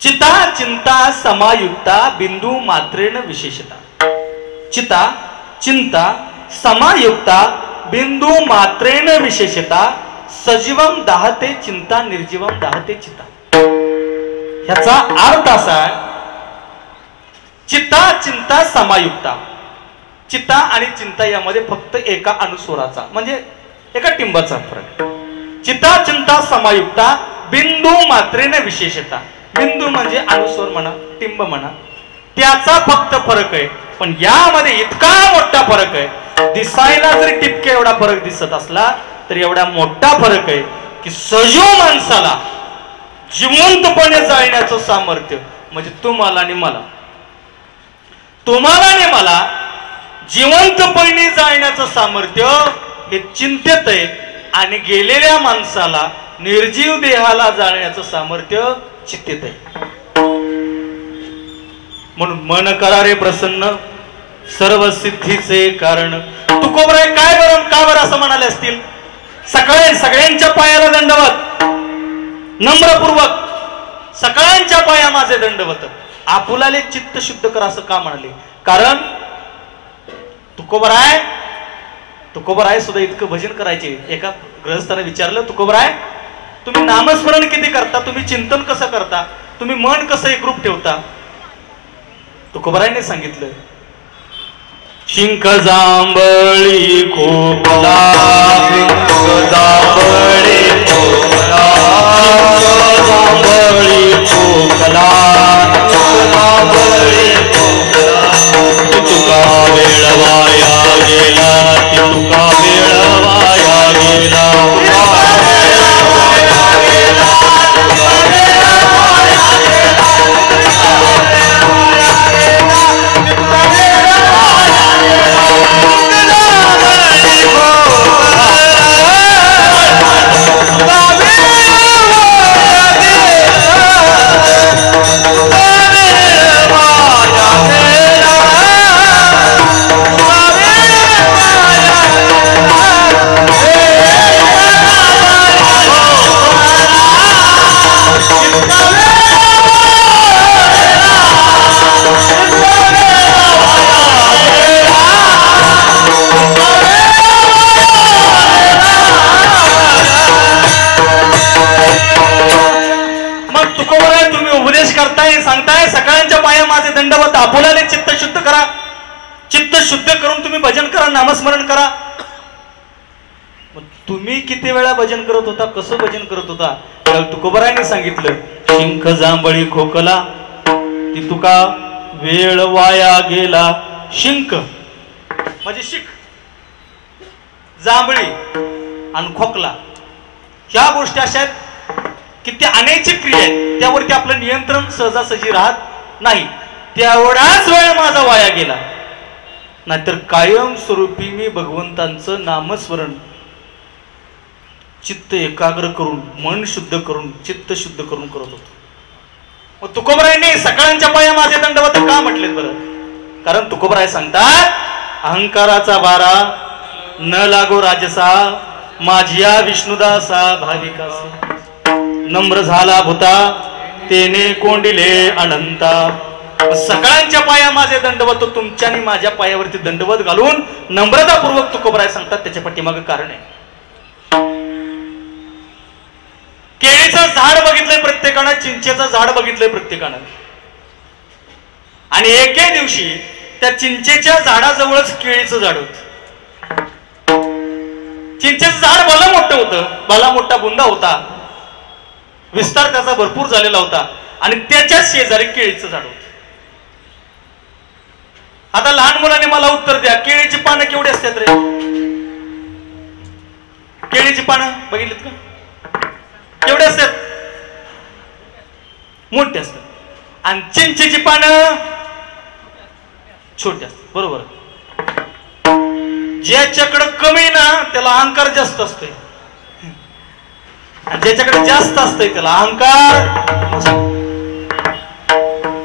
चिता चिंता समायुक्ता बिंदू मात्रेण विशेषता चिता चिंता समायुक्ता बिंदू मात्रेन विशेषता सजीवम दाहते चिंता निर्जीवम दाहते चिता. ह्याचा अर्थ असा आहे, चित्ता चिंता समायुक्ता. चित्ता आणि चिंता यामध्ये फक्त एका अनुस्वराचा म्हणजे एका टिंबाचा फरक. चित्ता चिंता समायुक्ता बिंदू मात्रेने विशेषता. बिंदू म्हणजे अनुस्वर म्हणा, टिंब म्हणा, त्याचा फक्त फरक आहे. पण यामध्ये इतका मोठा फरक आहे, दिसायला जरी टिपके एवढा फरक दिसत असला तर एवढा मोठा फरक आहे की सजीव माणसाला जिवंतपणे जाळण्याचं सामर्थ्य म्हणजे तुम्हाला आणि मला जिवंतपणे जाळण्याचं सामर्थ्य हे चिंतेत आहे आणि गेलेल्या माणसाला निर्जीव देहाला जाळण्याचं सामर्थ्य चिंतेत आहे. म्हणून मन करा रे प्रसन्न सर्व सिद्धीचे कारण. तुकोबराय काय बरं का बरं असं म्हणाले असतील? सगळ्यांच्या पायाला दंडवत, नम्रपूर्वक सगळ्यांच्या पाया माझे दंडवत. आपुलाले चित्त शुद्ध कर असं का म्हणाले? कारण तुकोबराय सुद्धा इतकं भजन करायचे. एका गृहस्थाने विचारलं, तुकोबराय तुम्ही नामस्मरण किती करता, तुम्ही चिंतन कसं करता, तुम्ही मन कसं एकरूप ठेवता? तुकोबरायने सांगितलं, शिंक जांभळी खोपला, शिंक जांभळी खोपला, शिंक जांभळी खोपला, जांभळी खोपला. तुका वेळ वाया गेला, तुका वेळ वाया गेला, सांगताय सकाळच्या पाया माझे दंडवत. आपुलाने चित्त शुद्ध करा, चित्त शुद्ध करून तुम्ही भजन करा, नामस्मरण करा. तुम्ही किती वेळा भजन करत होता, कसं भजन करत होता? तुकोबरायने सांगितलं, शिंख जांभळी खोकला, ती तुका वेळ वाया गेला. शिंक म्हणजे शिख, जांभळी आणि खोकला ह्या गोष्टी अशा आहेत की त्या अनैच्छिक क्रिया आहेत, त्यावरती आपलं नियंत्रण सहजासहजी राहत नाही. तेवढाच वेळ माझा वाया गेला, नाहीतर कायम स्वरूपी मी भगवंतांचं नामस्मरण चित्त एकाग्र करून, मन शुद्ध करून, चित्त शुद्ध करून करत होतो. मग तुकोबरायने सकाळच्या पाया माझे दंडवत का म्हटलेत बरं? कारण तुकोबराय सांगतात, अहंकाराचा बारा न लागो राजसा, माझिया विष्णुदासा भाविकासा. नम्र झाला भूता तेने कोंडिले अनंता. सगळ्यांच्या पाया माझे दंडवत, तुमच्या आणि माझ्या पायावरती दंडवत घालून नम्रतापूर्वक तुकोबराय सांगतात, त्याच्या पाठीमागे कारण आहे. केळीचं झाड बघितलंय प्रत्येकानं, चिंचेचं झाड बघितलंय प्रत्येकानं, आणि एके दिवशी त्या चिंचेच्या झाडाजवळच केळीचं झाड होत. चिंचेचं झाड भला मोठं होतं, भला मोठा बुंदा होता, विस्तार त्याचा भरपूर झालेला होता, आणि त्याच्या शेजारी केळीचं झाड होत. आता लहान मुलाने मला उत्तर द्या, केळीची पानं केवढी असतात रे? केळीची पानं बघितलीत का? केवढे असतात? मोठे असतात. आणि चिंचेची पानं छोटे असतात. बरोबर. ज्याच्याकडे कमी ना त्याला अहंकार जास्त असतोय, आणि ज्याच्याकडे जास्त असतंय त्याला अहंकार.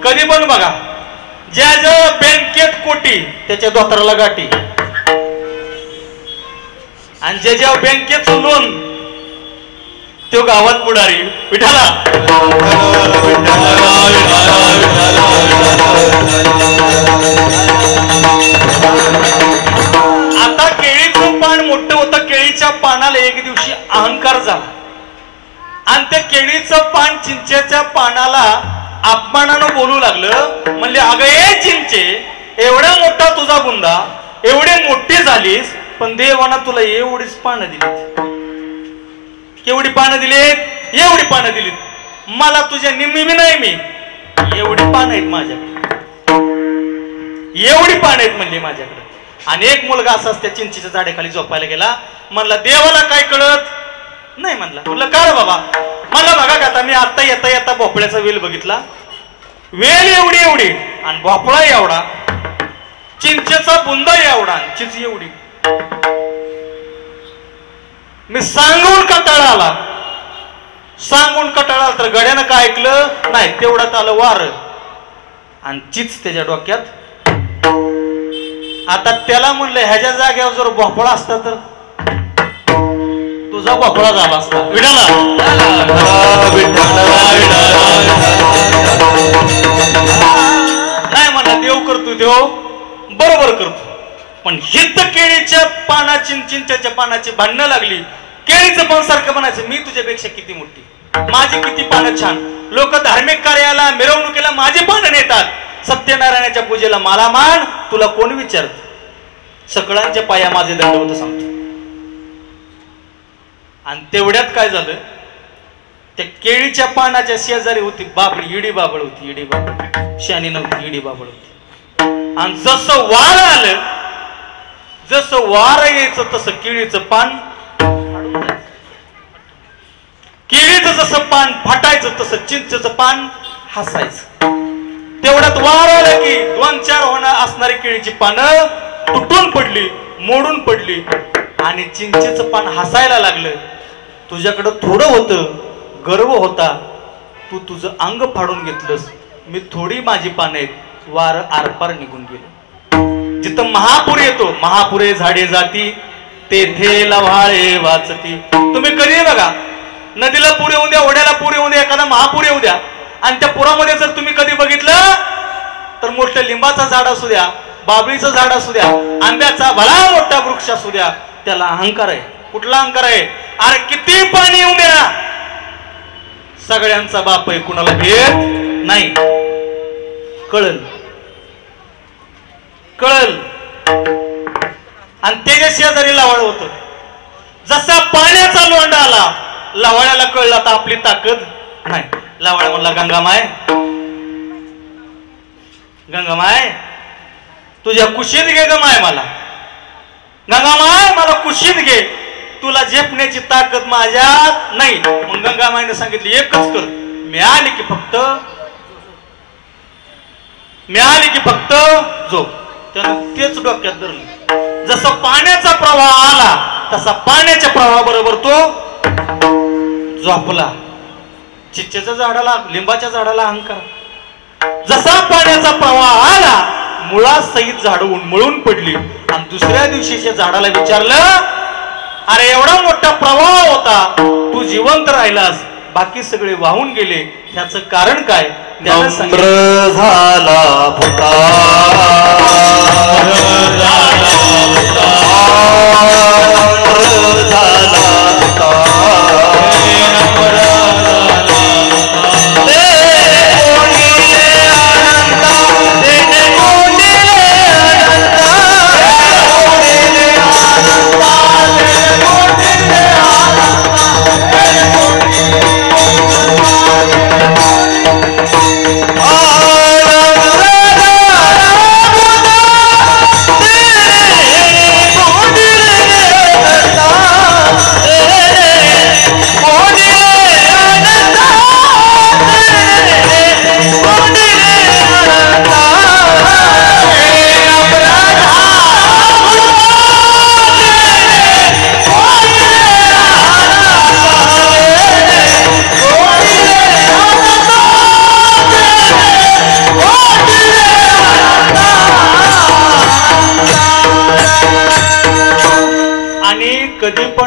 कधी पण बघा, ज्याच्या बँकेत कोटी त्याच्या धोतराला गाठी, आणि ज्याच्या बँकेचं लोन तो गावात पुढारी. विठाला आता प्रकार झाला आणि त्या केळीचं पान चिंचेच्या पानाला अपमानानं बोलू लागलं. म्हणले अगं ए चिंचे, एवढा मोठा तुझा बुंदा, एवढी मोठी झालीस, पण देवाना तुला एवढीच पानं दिलीत. केवढी पानं दिलीत? एवढी पानं दिलीत. मला तुझ्या निम्मी बी नाही, मी एवढी पानं आहेत माझ्याकडे, एवढी पानं आहेत म्हणले माझ्याकडे. आणि एक मुलगा असाच त्या चिंचेच्या झाडाखाली झोपायला गेला. म्हणला देवाला काय कळत नाही म्हणला. म्हटलं काय बाबा? मला बघा का आता मी आता येता येता भोपळ्याचा वेल बघितला, वेल एवढी एवढी आणि भोपळा एवढा, चिंचेचा बुंदा एवढा, चिंच एवढी. मी सांगून कंटाळा आला, सांगून कंटाळा आला. तर गड्यानं काय ऐकलं नाही, तेवढ्यात आलं वार आणि चिच त्याच्या डोक्यात. आता त्याला म्हणलं ह्याच्या जागेवर जर भोपळा असता तर तुझा भोपळा झाला असता. विडाला नाही म्हणला, देव करतो, देव बरोबर करतो. पण हित केळीच्या चिंचेच्या पानाची भांडणं लागली. केळीचं पान सारखं म्हणायचं मी तुझ्यापेक्षा किती मोठी, माझी किती पानं छान. लोक धार्मिक कार्याला मिरवणुकीला माझी पानं नेतात, सत्यनारायणाच्या पूजेला मला मान, तुला कोण विचारत? सकळांच्या पाया माझे दंडवत सांगतो. आणि तेवढ्यात काय झालं, त्या केळीच्या पानाच्या शेजारी होती बाबळी, इडी बाबळ होती. इडी बाबळ शानी नव्हती, इडी बाबळ होती. आणि जसं वार आलं, जसं वार यायचं तसं केळीचं पान, केळीचं जसं पान फाटायचं तसं चिंचेचं पान हसायचं. तेवढ्यात वार आलं की 2-4 होणार असणारी केळीची पानं तुटून पडली, मोडून पडली आणि चिंचेचं पान हसायला लागलं. तुझ्याकडं थोडं होतं, गर्व होता, तू तुझं अंग फाडून घेतलंस. मी थोडी माझी पानं आहेत, वार आरपार निघून गेलं. जिथं महापूर येतो, महापुरे झाडे जाती, तेथे लव्हाळे वाचती. तुम्ही कधी बघा, नदीला पूर येऊ द्या, ओढ्याला पूर येऊ द्या, एखादा महापूर येऊ द्या, आणि त्या पुरामध्ये जर तुम्ही कधी बघितलं तर मोठं लिंबाचं झाड असू द्या, बाबळीचं झाड असू द्या, आंब्याचा भला मोठा वृक्ष असू द्या, त्याला अहंकार आहे. कुठला अहंकार आहे? अरे किती पाणी येऊ द्या, सगळ्यांचा बाप आहे, कुणाला भेद नाही. कळल कळल. आणि त्याच्या शेजारी लवाळ होत. जसा पाण्याचा लोंढा आला, लवाळ्याला कळलं आता आपली ताकद नाही. लवाळा म्हणला गंगामाय, गंगामाय तुझ्या कुशीत घे ग माय, मला गंगामाय मला कुशीत घे, तुला झेपण्याची ताकद माझ्यात नाही. मग गंगामाईने सांगितलं एकच कर, मिळाली की फक्त झोप. त्यानं तेच डोक्यात धरलं. जसं पाण्याचा प्रवाह आला तसा पाण्याच्या प्रवाहाबरोबर तो झोपला. चिंचेच्या झाडाला, लिंबाच्या झाडाला अहंकार. जसा पाण्याचा प्रवाह आला, मुळासहित झाड उन्मळून पडली. आणि दुसऱ्या दिवशीच्या झाडाला विचारलं, अरे एवढा मोठा प्रवाह होता, तू जिवंत राहिलास, बाकी सगळे वाहून गेले, त्याचं कारण काय? त्यानं सांगितलं झाला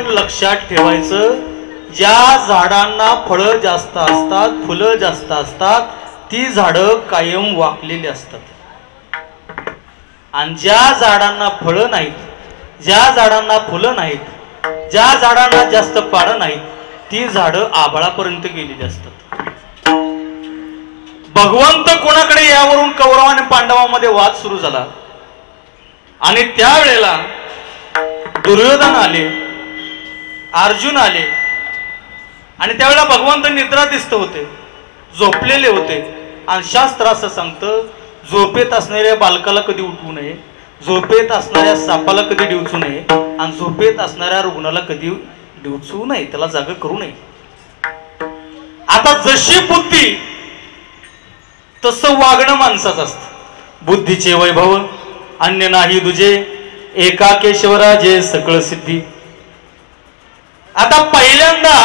लक्षात ठेवायचं, ज्या झाडांना फळं जास्त असतात, फुलं जास्त असतात, ती झाडं कायम वाकलेली असतात. आणि ज्या झाडांना फळं नाहीत, ज्या झाडांना फुलं नाहीत, ज्या झाडांना जास्त पानं नाहीत, ती झाडं आभाळापर्यंत गेलेली असतात. भगवंत कोणाकडे यावरून कौरव आणि पांडवांमध्ये वाद सुरू झाला आणि त्यावेळेला दुर्योधन आले, अर्जुन आले आणि त्यावेळेला भगवंत निद्रादिस्त होते, झोपलेले होते. आणि शास्त्र असं सांगतं, झोपेत असणाऱ्या बालकाला कधी उठवू नये, झोपेत असणाऱ्या सापाला कधी डिवचू नये आणि झोपेत असणाऱ्या रुग्णाला कधी डिवचू नये, त्याला जागा करू नये. आता जशी बुद्धी तसं वागणं माणसाचं असतं. बुद्धीचे वैभव अन्य नाही दुजे, एका केशवराजे सकळ सिद्धी. आता पहिल्यांदा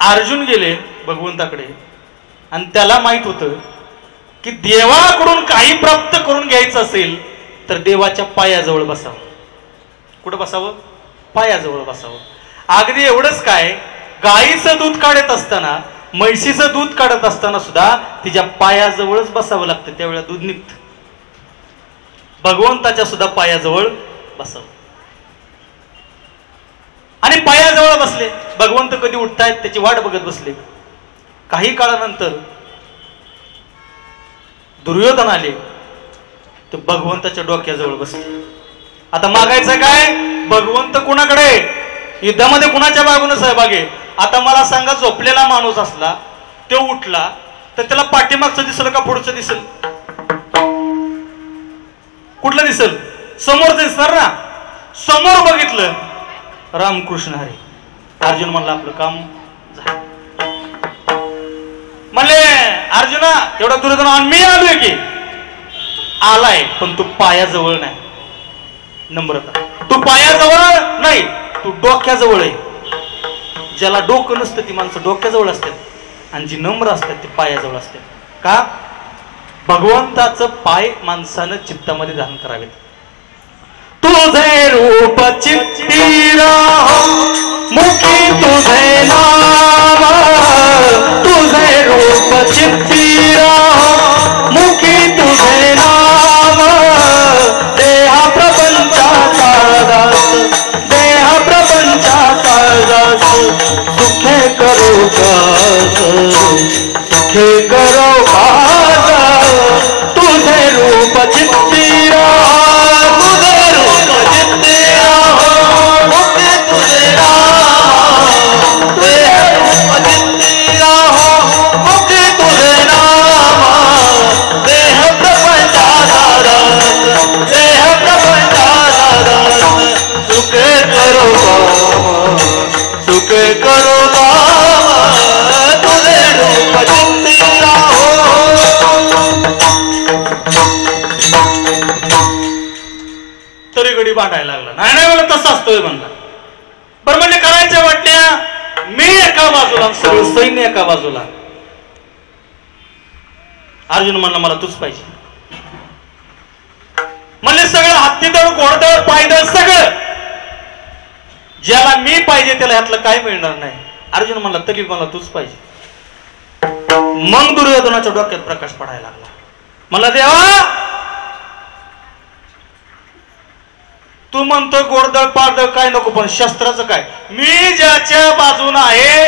अर्जुन गेले भगवंताकडे आणि त्याला माहित होतं की देवाकडून काही प्राप्त करून घ्यायचं असेल तर देवाच्या पायाजवळ बसावं. कुठं बसावं? पायाजवळ बसावं. अगदी एवढंच काय, गाईचं दूध काढत असताना, म्हैशीचं दूध काढत असताना सुद्धा तिच्या पायाजवळच बसावं लागतं, त्यावेळेला दूध निघतं. भगवंताच्या सुद्धा पायाजवळ बसावं. आणि पायाजवळ बसले, भगवंत कधी उठतायत त्याची वाट बघत बसले. काही काळानंतर दुर्योधन आले, तर भगवंताच्या डोक्याजवळ बसले. आता मागायचं काय? भगवंत कुणाकडे? युद्धामध्ये कुणाच्या बाजूने सहभागी आहे? आता मला सांगा, झोपलेला माणूस असला, तो उठला तर त्याला पाठीमागचं दिसल का पुढचं दिसल? कुठलं दिसल? समोरचं दिसणार ना. समोर बघितलं, रामकृष्ण हरी. अर्जुन म्हणला आपलं काम झालं. म्हणले अर्जुना, तेवढा दुर्योधन मी आलोय की? आलाय, पण तू पायाजवळ नाही. नम्रता, तू पायाजवळ नाही, तू डोक्याजवळ आहे. ज्याला डोकं नसतं ती माणसं डोक्याजवळ असतात आणि जी नम्र असतात ती पायाजवळ असतात. का? भगवंताचं पाय माणसानं चित्तामध्ये धारण करावेत. तुझे रूप चित्ती राहो, मुखी तुझे नाम. तुझे रूप चित्ती राहो, मुखी तुझे नाम. देहा प्रपंचाचा दास, देहा प्रपंचाचा दास. सुखे करो कास, सुखे करो कास. तुझे रूप चित्ती राहो, भांडायला लागला. नाही नाही मला तसं असतोय म्हणला. बरं म्हणजे करायच्या वाटल्या, मी एका बाजूला, सगळं सैन्य एका बाजूला. अर्जुन म्हणला मला तूच पाहिजे. म्हणले सगळं हत्तीदळ, घोडदळ, पायदळ सगळं, ज्याला मी पाहिजे त्याला ह्यातलं काय मिळणार नाही. अर्जुन म्हणला तरी मला तूच पाहिजे. मग दुर्योधनाच्या डोक्यात प्रकाश पडायला लागला. मला देवा, तू म्हणतोय गोडदळ पाडदळ काय नको, पण शस्त्राचं काय? मी ज्याच्या बाजून आहे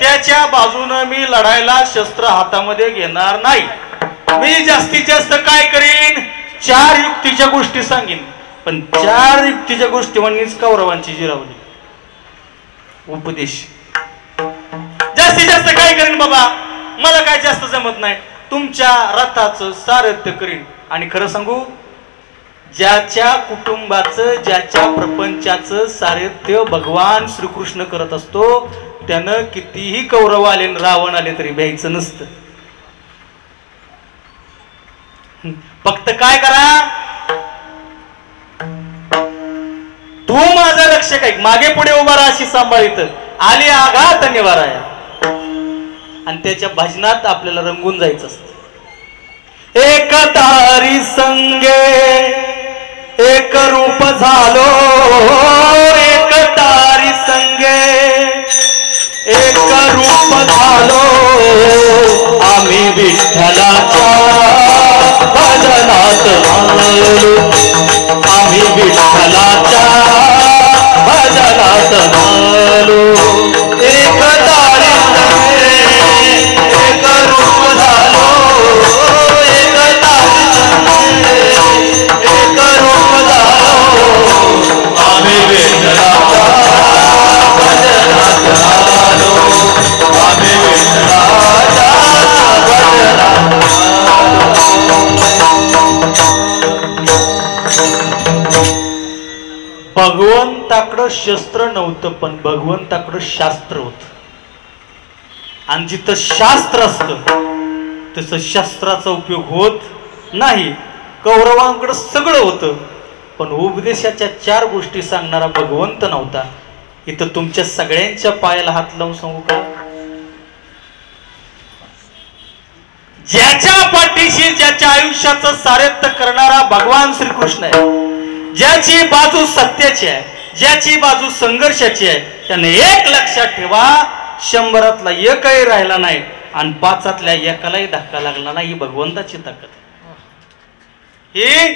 त्याच्या बाजूनं मी लढायला शस्त्र हातामध्ये घेणार नाही. मी जास्तीत जास्त काय करीन? 4 युक्तीच्या गोष्टी सांगेन. पण 4 युक्तीच्या गोष्टी म्हणूनच कौरवांची जिरावली. उपदेश जास्तीत जास्त काय करीन बाबा, मला काय जास्त जमत नाही, तुमच्या रथाचं सारथ्य करीन. आणि खरं सांगू, ज्याच्या कुटुंबाचं, ज्याच्या प्रपंचाचं सारथ्य भगवान श्रीकृष्ण करत असतो, त्यानं कितीही कौरव आले, रावण आले तरी भ्यायचं नसतं. फक्त काय करा, तू माझं रक्षक आहे, मागे पुढे उभा राहा, अशी सांभाळीत आली आघात निवाराया. आणि त्याच्या भजनात आपल्याला रंगून जायचं असतं. एक तारी संगे एक रूप झालो, एक तारी संगे एक रूप झालो. आम्ही विठ्ठलाच्या भजनात आलो, आम्ही विठ्ठलाच्या भजनात कौरवांकडे शस्त्र नव्हतं पण भगवंताकडे शास्त्र होत. आणि जिथं शास्त्र असतं तसं शस्त्राचा उपयोग होत नाही. कौरवांकडे सगळं होतं पण उपदेशाच्या 4 गोष्टी सांगणारा भगवंत नव्हता. इथं तुमच्या सगळ्यांच्या पायाला हात लावून सांगू का, ज्याच्या पाठीशी ज्याच्या आयुष्याचं सारथ्य करणारा भगवान श्रीकृष्ण आहे, ज्याची बाजू सत्याची आहे, ज्याची बाजू संघर्षाची आहे, त्याने एक लक्षात ठेवा, 100तला एकही राहिला नाही आणि 5तल्या एकालाही धक्का लागला नाही. ही भगवंताची ताकद. ही